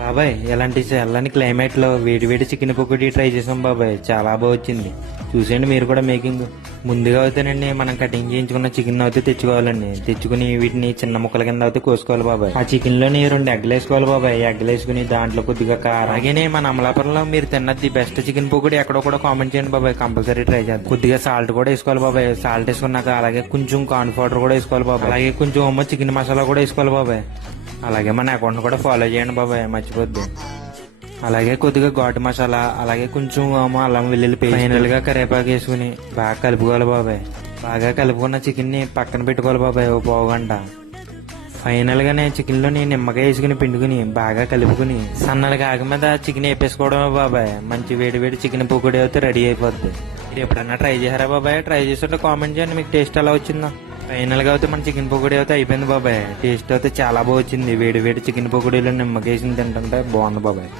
బాబాయ్ ఇలాంటి చల్లని క్లైమేట్ లో వేడి వేడి చికెన్ పకోడీ ట్రై చేసాం బాబాయ్, చాలా బాగా వచ్చింది. చూసేయండి మీరు కూడా మేకింగ్. ముందుగా అవుతానండి మనం కటింగ్ చేయించుకున్న చికెన్ అయితే తెచ్చుకోవాలండి. తెచ్చుకుని వీటిని చిన్న ముక్కల కింద అయితే కోసుకోవాలి బాబాయ్. ఆ చికెన్ లోని 2 ఎగ్లు వేసుకోవాలి బాబాయ్. ఎగ్లు వేసుకుని దాంట్లో కొద్దిగా కారం, అలాగే మన అమలాపురంలో మీరు తిన్నది బెస్ట్ చికెన్ పకోడీ ఎక్కడో కూడా కామెంట్ చేయండి బాబాయ్, కంపల్సరీ ట్రై చేద్దాం. కొద్దిగా సాల్ట్ కూడా వేసుకోవాలి బాబాయ్. సాల్ట్ వేసుకున్నాక అలాగే కొంచెం కార్న్ పౌడర్ కూడా వేసుకోవాలి బాబాయ్. అలాగే కొంచెం చికెన్ మసాలా కూడా వేసుకోవాలి బాబాయ్. అలాగే మన అకౌంట్ కూడా ఫాలో చేయండి బాబాయ్, మర్చిపోద్దు. అలాగే కొద్దిగా ఘాటు మసాలా, అలాగే కొంచెం అల్లం వెల్లుల్లి పేస్ట్, ఫైనల్ గా కరివేపాకు వేసుకుని బాగా కలుపుకోవాలి బాబాయ్. బాగా కలుపుకున్న చికెన్ ని పక్కన పెట్టుకోవాలి బాబాయ్ ఓ పావు గంట. ఫైనల్ గానే చికెన్ లోని నిమ్మకాయ వేసుకుని పిండుకుని బాగా కలుపుకుని సన్నగా ఆగి మీద చికెన్ వేపేసుకోవడమే బాబాయ్. మంచి వేడి వేడి చికెన్ పకోడీ అయితే రెడీ అయిపోద్ది. మీరు ఎప్పుడన్నా ట్రై చేశారా బాబాయ్? ట్రై చేస్తుంటే కామెంట్ చేయండి మీకు టేస్ట్ ఎలా వచ్చిందో. ఫైనల్ గా అయితే మన చికెన్ పకోడీ అయితే అయిపోయింది బాబాయ్. టేస్ట్ అయితే చాలా బాగా వచ్చింది. వేడి వేడి చికెన్ పకోడీలో నిమ్మకేసి తింటుంటే బాగుంది బాబాయ్.